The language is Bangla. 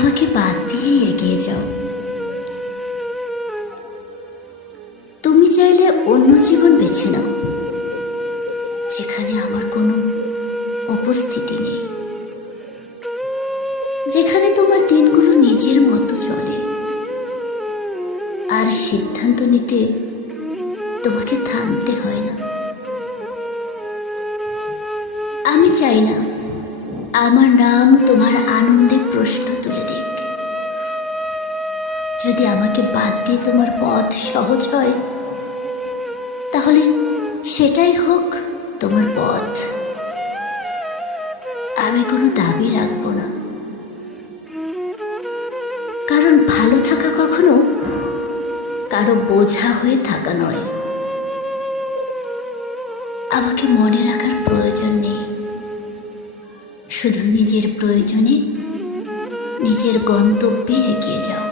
আমাকে বাদ দিয়ে এগিয়ে যাও। তুমি চাইলে অন্য জীবন বেছে নাও, যেখানে আমার কোনো উপস্থিতি নেই, যেখানে তোমার দিনগুলো নিজের মতো চলে, আর সিদ্ধান্ত নিতে তোমাকে থামতে হয় না। আমি চাই না আমার নাম তোমার আনন্দে প্রশ্ন তুলে দিক। যদি আমাকে বাদ দিয়ে তোমার পথ সহজ হয়, তাহলে সেটাই হোক তোমার পথ। আমি কোনো দাবি রাখবো না, কারণ ভালো থাকা কখনো কারো বোঝা হয়ে থাকা নয়। আমাকে মনে রাখার প্রয়োজন নেই, শুধু নিজের প্রয়োজনে নিজের গন্তব্যে এগিয়ে যাও।